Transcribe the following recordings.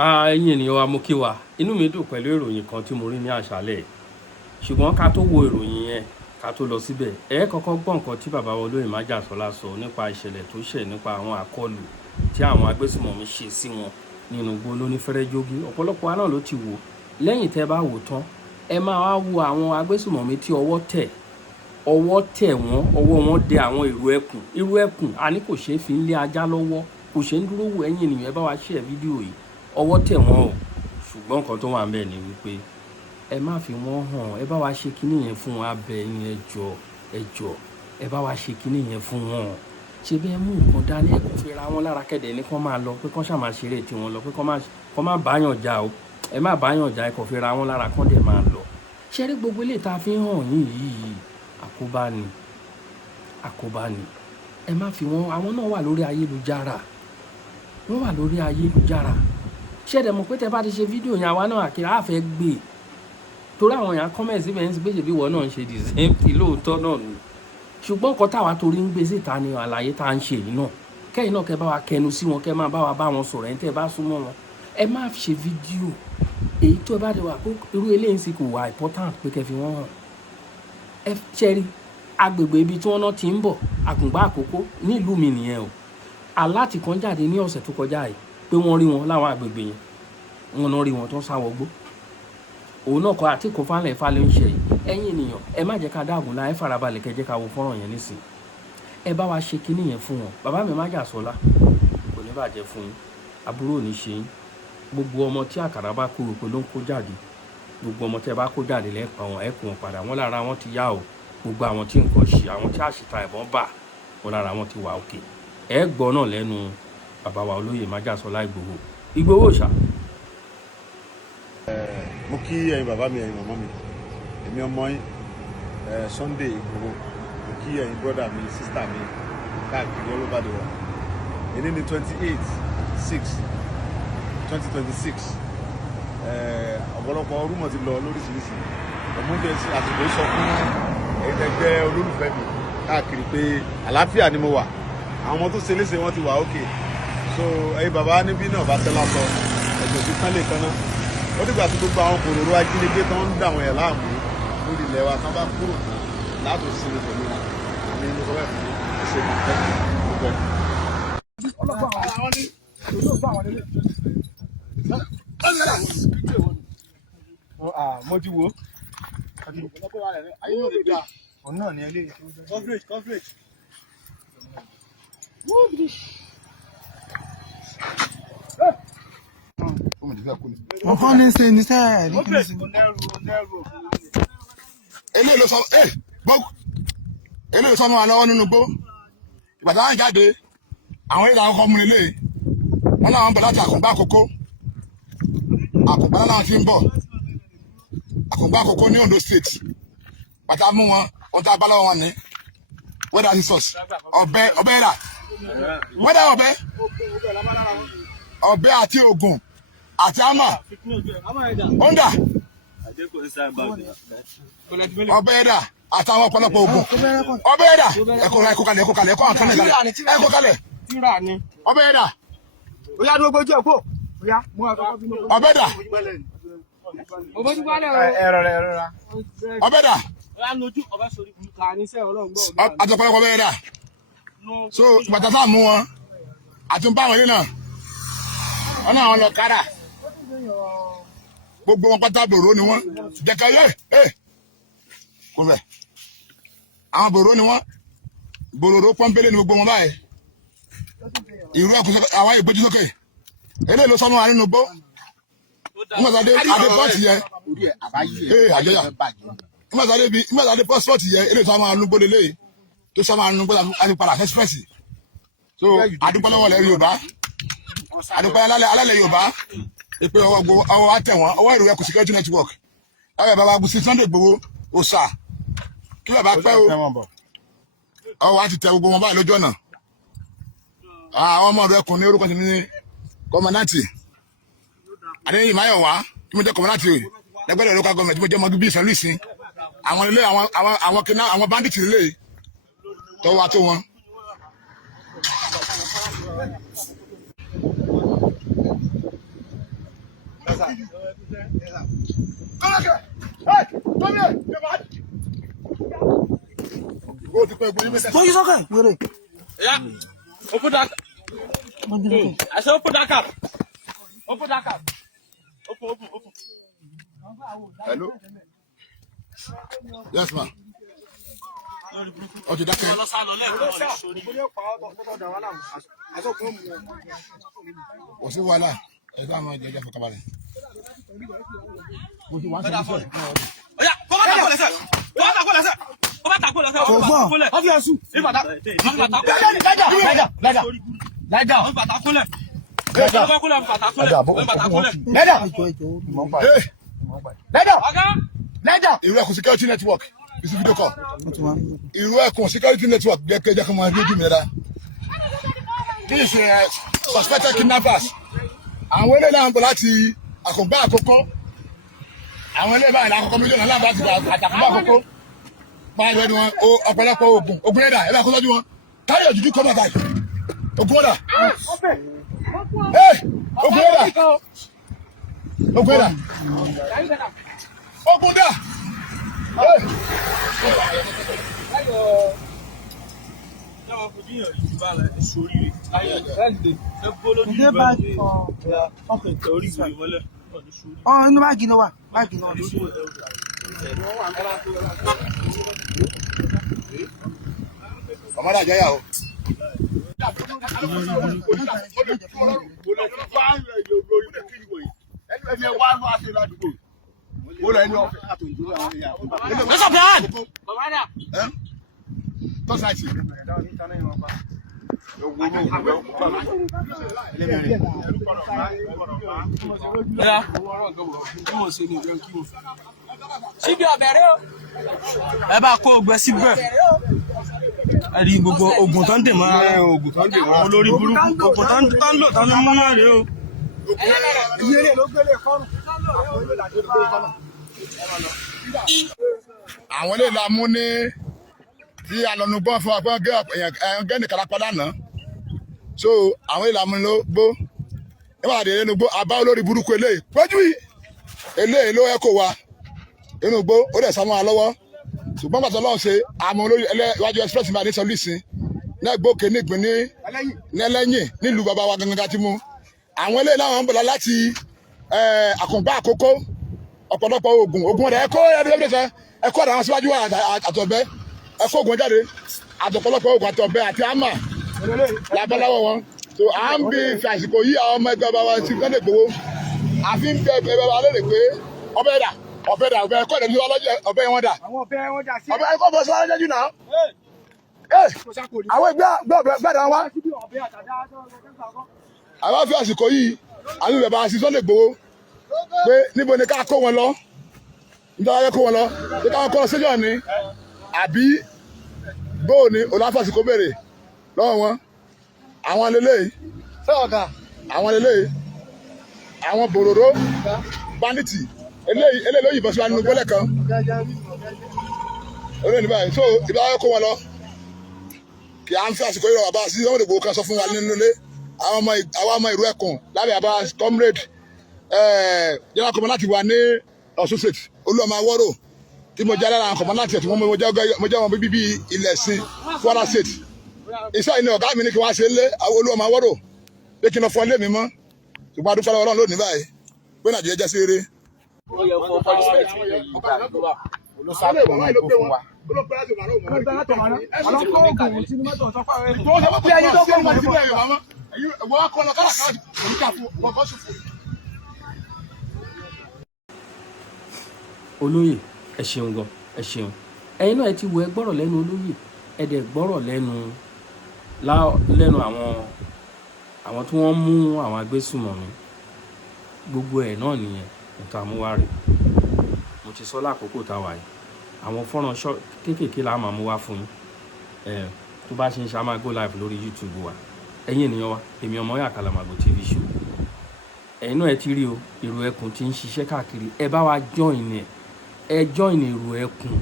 Ẹ̀yin ènìyàn wa mo kí wa inú mi dùn pẹ̀lú ìròyìn kan tí mo rí ní àṣálẹ́ ṣùgbọ́n ká tó wo ìròyìn yẹn ká tó lọ síbẹ̀ kọ́kọ́ gbọ́ nǹkan tí bàbá wa olóyè májàsọ́lá sọ nípa ìṣẹ̀lẹ̀ tó ṣẹ̀ nípa àwọn àkọlù tí àwọn agbésùmọ̀mí ṣe sí wọn nínú igbó lónífẹ́rẹ́jógí ọ̀pọ̀lọpọ̀ wa náà ló ti wò lẹ́yìn tẹ́ bá wò tán ẹ máa wá wo àwọn agbésùmọ̀mí tí ọwọ́ tẹ̀ wọ́n ọwọ́ wọn dẹ àwọn irú ẹkùn àní kò ṣeé fi ń lé ajá lọ́wọ́ kò ṣeé ń dúró wò ẹ̀yin ènìyàn ẹ bá wa share fídíò yìí ọwọ́ tẹ̀ wọ́n o ṣùgbọ́n nǹkan tó wà ń bẹ̀ ni wípé ẹ má fi wọ́n hàn ẹ bá wa ṣe kinní yẹn fún wọn abẹ yín ẹ jọ̀ọ́ ẹ bá wa ṣe kinní yẹn fún wọn ṣe bí ẹ mú nǹkan dání ẹ kò fi ra wọn lára kẹ̀dẹ̀ ní kán máa lọ pé kán ṣàmà ṣeré tí wọn lọ pé kán má báyàn jà o ẹ má báyàn jà ẹ kò fi ra wọn lára kán dẹ̀ máa lọ ṣe rí gbogbo ilé tá a fi hàn yín yìí àkóbá ni ẹ má fi wọn àwọn náà wà lórí ayélujára ṣẹ́ẹ̀dẹ̀ mọ̀ pé tẹ bá ti ṣe fídíò yẹn àwa náà àkìrà àfẹ́ gbé torí àwọn èèyàn comment síbẹ̀ ń gbé ṣèbí ìwọ náà ń ṣe the same thing lóòótọ́ náà nù ṣùgbọ́n nǹkan táwa torí ń gbé síta ni àlàyé tá à ń ṣe yìí náà kẹ́yìn náà kẹ́ bá wa kẹnu sí wọn kẹ́ máa bá wa bá wọn sọ̀rọ̀ ẹ̀ ń tẹ́ bá súnmọ́ wọn ẹ má ṣe fídíò èyí tó bá dé wà pé irú eléyìí sì kò wà important pé kẹ́ fi wọ́n hàn ẹ ṣẹ́rí agbègbè ibi tí wọ́n náà ti ń bọ̀ Àkùngbá Àkókó nílùú mi nìyẹn o aláàtì kan jáde ní ọ̀sẹ̀ tó kọjá yìí pé wọ́n rí wọn láwọn agbègbè yẹn wọn náà rí wọn tó ń sáwọ́ gbó òun náà kọ́ àti kò fálẹ̀ ìfálẹ̀ ń ṣe yìí ẹ̀yin ènìyàn ẹ má jẹ́ ká dáàbò la ẹ farabalẹ̀ kẹ́ jẹ́ ká wo fọ́nrán yẹn nísìn ẹ bá wa ṣe kinní yẹn fún wọn bàbá mi Májàsọ́lá kò ní bàjẹ́ fún yín àbúrò ò ní ṣe yín gbogbo ọmọ tí àkàrà bá kúrò pé ló ń kó jáde gbogbo ọmọ tẹ́ bá kó jáde lẹ́ẹ̀kan wọn ẹ kù wọn padà wọn lára wọn ti yá o gbogbo àwọn tí nǹkan ṣe àwọn tí àṣìta ẹ̀bọn bà wọn lára wọn ti wà òkè ẹ gbọ́ náà lẹ́nu bàbá wa olóyè Májàsọ́lá Ìgbòho ṣá. Mo kí ẹ̀yin bàbá mi ẹ̀yin màmá mi èmi ọmọ yín Sunday Ìgbòho mo kí ẹ̀yin brọ́dà mi sísítà mi káàkiri all over the world èyí ní 28/6/2026 ọ̀pọ̀lọpọ̀ rúmọ̀ ti lọ lóríṣiríṣi ọmọdé àsìkò sọ fún ẹ̀yin ẹgbẹ́ olólùfẹ́ mi káàkiri pé àlàáfíà ni mo wà àwọn ọmọ tó ṣe léṣe wọn ti wà ókè so ẹ̀yin bàbá níbí náà bá tẹ́lá sọ ẹ̀jọ̀ ti tán lè tán náà ó dìgbà tí gbogbo àwọn kòròrò ajínigbé tó ń dà wọ́n yẹn láàmú lórí ilẹ̀ wa tán bá kúrò tán láàbò sinmi pẹ̀lú wọn àmì inú sọ bẹ́ẹ̀ fún ẹsẹ̀ ìtẹ́jú gbogbo ẹ̀. mo ti wo òun náà ni eléyìí coverage. wọ́n kọ́ ní ṣe ní sẹ́ẹ̀ ní kí ní ṣe. eléyìí ló sọnù wa lọ́wọ́ nínú gbó ìbàdàn àwọn jáde àwọn ìlànà ọkọ̀ múlẹ̀ lé wọn làwọn bọ̀ láti Àkùngbá Àkókó náà ti ń bọ̀ Àkùngbá Àkókó ní Ondo State bàtà mú wọn ohun tá a bá lọ́wọ́ wọn ní wẹ́dà jesus ọ̀bẹ rà wẹ́dà ọ̀bẹ àti ògùn àti àmà ọ̀ndà ọ̀bẹ ẹ̀dà àtàwọn ọ̀pọ̀lọpọ̀ ògùn ọ̀bẹ ẹ̀dà ẹ̀kọ́ kalẹ̀ ẹ̀kọ́ kalẹ̀ ọ̀bẹ ẹ̀dà ọ̀bẹ ẹ̀dà ọ̀bẹ ẹ̀dà àtọ̀pọ̀lọpọ̀ ọ̀bẹ ẹ̀dà so bàtà sáà mú wọn àti ń bá àwọn ilé náà wọn náà wọn lọ kára gbogbo wọn pátá bòrò ni wọn jẹka kò bẹ àwọn bòrò ni wọn bòròrò pọ́npẹ́lẹ́ ni gbogbo wọn báyìí ìrú ẹ̀kú àwọn ìgbójú sókè eléyìí ló sọnù wa nínú gbó nígbàtàdé pọ́ọ̀tì yẹ àjọyà nígbàtàdé pọ́ọ̀tì yẹ eléyìí tó máa nugbó lélẹ́yìí tó sọ máa nugbó láti padà fẹ́sífẹ́sì so adúpẹ́ lọ́wọ́ lẹ́yìn Yorùbá adúpẹ́ alálẹ̀ Yorùbá ìpè ọwọ́ wa tẹ̀ wọ́n ọwọ́ ìròyìn ẹ̀kú security network ẹ̀rọ bàbá Bùsí Sunday Ìgbòho òòṣà kí bàbá pẹ́ o ọwọ́ wa ti tẹ gbogbo wọn báyìí lójú ọ̀nà àwọn ọmọ rẹ kùn ní orúkọ tèmi ní kọmọdántì Adéyìn Máyọ̀wá tí mo jẹ́ kọmọdántì lẹ́gbẹ̀rẹ̀ local government tí mo jẹ́ ọmọ bíbí ìsẹ̀lú ìsìn àwọn ilé àwọn bandits ilé tọ́wọ́ tó wọn. Bóyú sọ́kẹ̀ wèrè. Yeah. Open that. I said open that cap. Open that cap. Open. Hello. Yes, ma. Okay, dákẹ́. Wọ́n sí wàhálà. Ẹ ká máa jẹjẹ fún kábàlẹ̀. Mo ti wá sí ìṣẹ́. Oya, kó bá takò lẹ́sẹ̀. Kó bá takò lẹ́sẹ̀. Ọ̀fíàsù. Irú ẹkùn security network bisi video call. Irú ẹkùn security network jẹ́ kí n máa rí ojú mi dáadáa. This is suspected kidnappers. Àwọn eléyìí náà ń bọ̀ láti Àkùngbá Àkókó. Àwọn eléyìí báyìí lákòókò méjì náà láti Àkùngbá Àkókó. Báyìí ni wọn ọ̀pọ̀lọpọ̀ ogun ẹ̀dá ẹ̀ bá kó sọ́jú wọn. Carry your juju come back. Ogun ẹ̀dá. Ogun ẹ̀dá. Ogun ẹ̀dá. Ogun dà. Inú báàgì náà wà. Báàgì náà. Ọmọdé àjẹyà o. Síbi ọ̀bẹ̀rẹ̀ o. Ẹ bá kó ogbẹ síbẹ̀. Ẹ rí gbogbo oògùn tó ń dè mọ́ olórí burúkú. Oògùn tó ń lò tó ń mú náà rèé o. Àwọn ilé la mú ní tí alọ́nugbọ́n fún ọgbọ́n gẹ́nì kálápá lánàá. So àwọn ilé la mú ló gbó. Nígbà tí inú gbó abá olórí burúkú eléyìí. Péjú yìí eléyìí ló ẹ̀kọ́ wa inú gbó ó dẹ̀ sá mọ́ wa lọ́wọ́. Ṣùgbọ́n pàtó lọ́wọ́ ṣe àmọ́ olórí iwájú express máa ní sọlísìn náà gbókè nígbìn ní ẹlẹ́yìn nílùú bàbá wa gangan tí mú. Àwọn eléyìí náà ń bọ̀ láti Àkùngbá Àkókó ọ̀pọ̀lọpọ̀ ogun rẹ̀ ẹ̀kọ́ ẹ̀kọ́ àwọn síwájú àtọ̀bẹ́ ẹ̀kọ́ ogun jáde àtọ̀pọ̀lọpọ̀ ogun àtọ̀bẹ́ àti àmà làbẹ́láwọ̀ wọn. So à ń bí fi àsìkò yí àwọn ọmọ ẹgbẹ́ bàbá ti fẹ́ lè gbowó àfi ń bẹ ẹgbẹ́ bàbá lè pé ọbẹ̀ dà ọbẹ̀ ẹ̀kọ́ ìdẹ̀bí ọbẹ̀ wọn dà ọbẹ̀ ẹ̀kọ́ bọ̀ sí wọn lọ́jọ́ jù náà. Àwọn ẹgbẹ́ dà wá. Àwọn fi àsìkò yìí àwọn ìbẹ̀bà àti Sunday Igboho pé níbo ni ká kó wọn lọ nígbà wáyé kó wọn lọ pé káwọn kọ́ sẹ́jọ́ ni àbí bóò ni olùfàsìkò béèrè lọ́wọ́ wọn. Àwọn lélẹ́yìí àwọn bòròró bandits eléyìí ló yìnbọn sí wa nínú gbọ́lẹ̀ kan olóyìn báyìí so ìbá wáyé kó wọn lọ kí à ń fi àsìkò yìí rọ bàbá sí Sunday Igboho kan sọ fún wa nínú ilé àwọn ọmọ ìlú Ẹkùn lábẹ́ àbá comrade general commandant wa ní Ọ̀ṣun state Olúọmọ Awórò tí mo jẹ́ lára àwọn commandant tí mo jẹ́ wọn bíbí Ilẹ̀sìn Kwara state iṣẹ́ yìí ni ọ̀gá mi ní kí wọ́n ṣe lé Olúọmọ Awórò pé kí n lọ fọ ilé mi mọ́ ṣùgbọ́n adúpẹ́ lọ́wọ́ Ọlọ́run lónìí báyìí pé Nàìjíríà jẹ́ sí eré. Olóyè ẹ ṣeun gan ẹ ṣeun ẹ̀yin náà ẹ ti wo ẹ gbọ́rọ̀ lẹ́nu olóyè ẹ dẹ̀ gbọ́rọ̀ lẹ́nu àwọn tí wọ́n mú àwọn agbésùmọ̀mí gbogbo ẹ̀ náà nìyẹn nǹkan àmúwá rẹ̀ mo ti sọ lákòókò táwa yìí àwọn fọ́nrán kéékèèké la máa mú wá fún yín tó bá ṣe ń ṣe a máa go live lórí YouTube wa ẹ̀yin ènìyàn wa èmi Ọmọwé Àkàlàmàgbò TV show ẹ̀yin náà ẹ ti rí o Èrò Ẹkùn ti ń ṣiṣẹ́ káàkiri ẹ bá wa join ẹ join Èrò Ẹkùn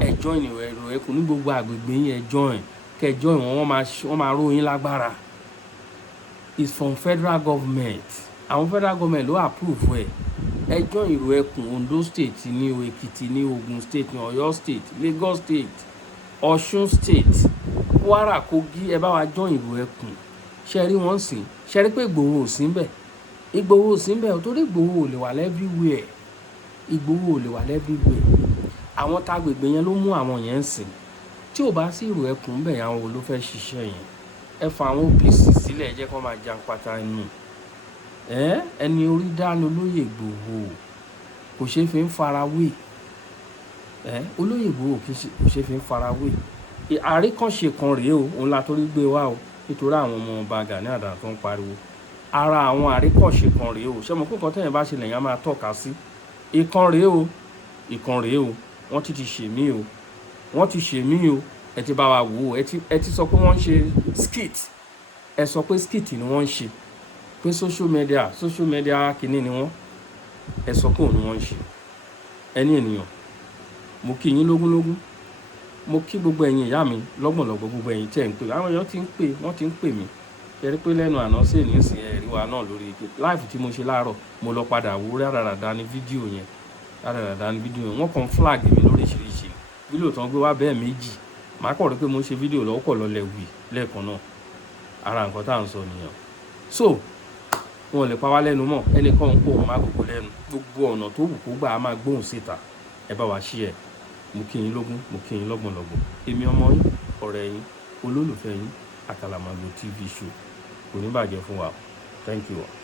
ẹ join Èrò Ẹkùn ní gbogbo àgbègbè yín ẹ join kẹ join wọ́n máa ró yín lágbára it's from federal government àwọn federal government ló approve ẹ ẹjọ́ ìrò ẹkùn Ondo state ní o, Èkìtì ní Ògùn state ní Ọ̀yọ́ state, Lagos state, Ọ̀ṣun state, Kwara, Kogi, ẹ bá wa jọ́ ìrò ẹkùn. Ṣe rí wọ́n sìn, ṣe rí pé Ìgbòho ò sí ńbẹ̀, Ìgbòho ò sí ńbẹ̀ torí Ìgbòho ò lè wà everywhere, Ìgbòho ò lè wà everywhere. Àwọn tágbègbè yẹn ló mú àwọn yẹn sìn. Tí ò bá sí ìrò ẹkùn ńbẹ̀, àwọn wo ló fẹ́ ṣiṣẹ́ yẹn? Ẹ fa àwọn OPC sílẹ̀, ẹ jẹ́ kó máa jan pátá inú. Ẹni orí dánu olóyè Ìgbòho kò ṣe fi ń farawé. Olóyè Ìgbòho kò ṣe fi ń farawé. Àríkànṣe kan rèé o, òun la torí gbé wá o, nítorí àwọn ọmọ ọba Gani Adams tó ń pariwo. Ara àwọn àríkànṣe kan rèé o, ṣé mo kó nǹkan tẹ́yìn bá ṣe lèyàn máa tọ́ka sí. Ìkan rèé o, wọ́n ti ṣe mí o, ẹ ti bá wa wò ó, ẹ ti sọ pé wọ́n ń ṣe skit, ẹ sọ pé skit ni wọ́n ń ṣe, pé social media kìíní ni wọ́n, ẹ sọ pé òun ni wọ́n ń ṣe. Ẹni ènìyàn, mo kí yín lógúnlógún, mo kí gbogbo ẹ̀yin ìyá mi lọ́gbọ̀nlọ́gbọ̀, gbogbo ẹ̀yin tẹ́ ń pè, àwọn èèyàn wọ́n ti ń pè mí. Ṣe rí pé lẹ́nu àná sí èní ìsìn ẹ̀rí wa náà lórí live tí mo ṣe láàárọ̀, mo lọ padà wo rádaràdá ní fídíò yẹn, wọ́n kàn flag mi lóríṣiríṣi, fídíò tán gbé wá bẹ́ẹ̀ méjì, màá kọ̀ rí pé mo ṣe fídíò lọ́wọ́ kọ̀ lọ́lẹ̀ wì lẹ́ẹ̀kan náà, ara nǹkan tá à ń sọ nìyẹn. So wọn ò lè pa wá lẹ́nu mọ́, ẹnìkan ń pòun má gbogbo lẹ́nu, gbogbo ọ̀nà tó wù kó gbà á máa gbóhùn síta, ẹ bá wa share. Mo kí yín lógún, mo kí yín lọ́gbọ̀nlọ́gbọ̀. Èmi ọmọ yín, ọ̀rẹ́ yín, olólùfẹ́ yín, Àkàlàmàgbò TV show. Kò ní bàjẹ́ fún wa. Thank you all.